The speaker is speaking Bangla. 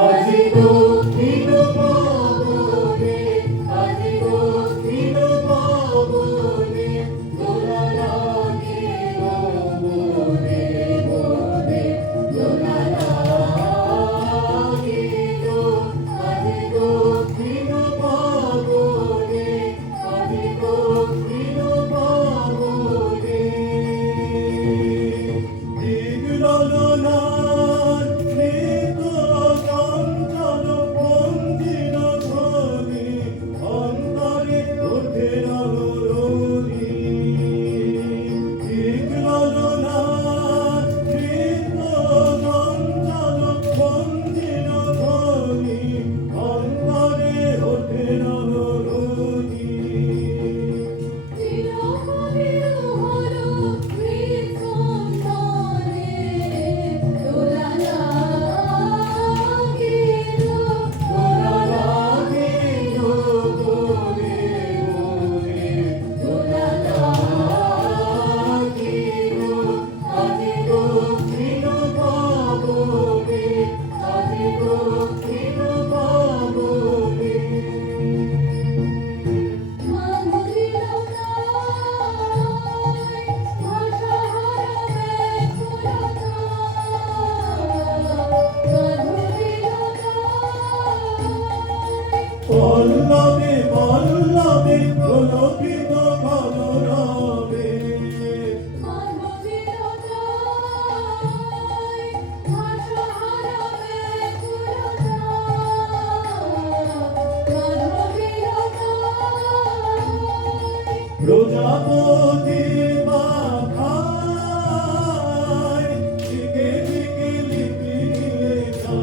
আজি দক্ষিণ পবনে, আজি দক্ষিণ পবনে, দোলা লাগিল মনে মনে, দোলা লাগিল। আজি দক্ষিণ পবনে, আজি দক্ষিণ পবনে। দিগ ললনার নৃত্য চঞ্চল পঞ্জির ধ্বনি, অন্তরে ওঠে নররোদী। দিগ ললনার নৃত্য চঞ্চল পঞ্জির ধ্বনি, অন্তরে ওঠে নররোদী। পল্লবে পল্লবে পুলকিত কলরবে, প্রজাপতি মাথায় দিকে দিকে লিপি লেখা।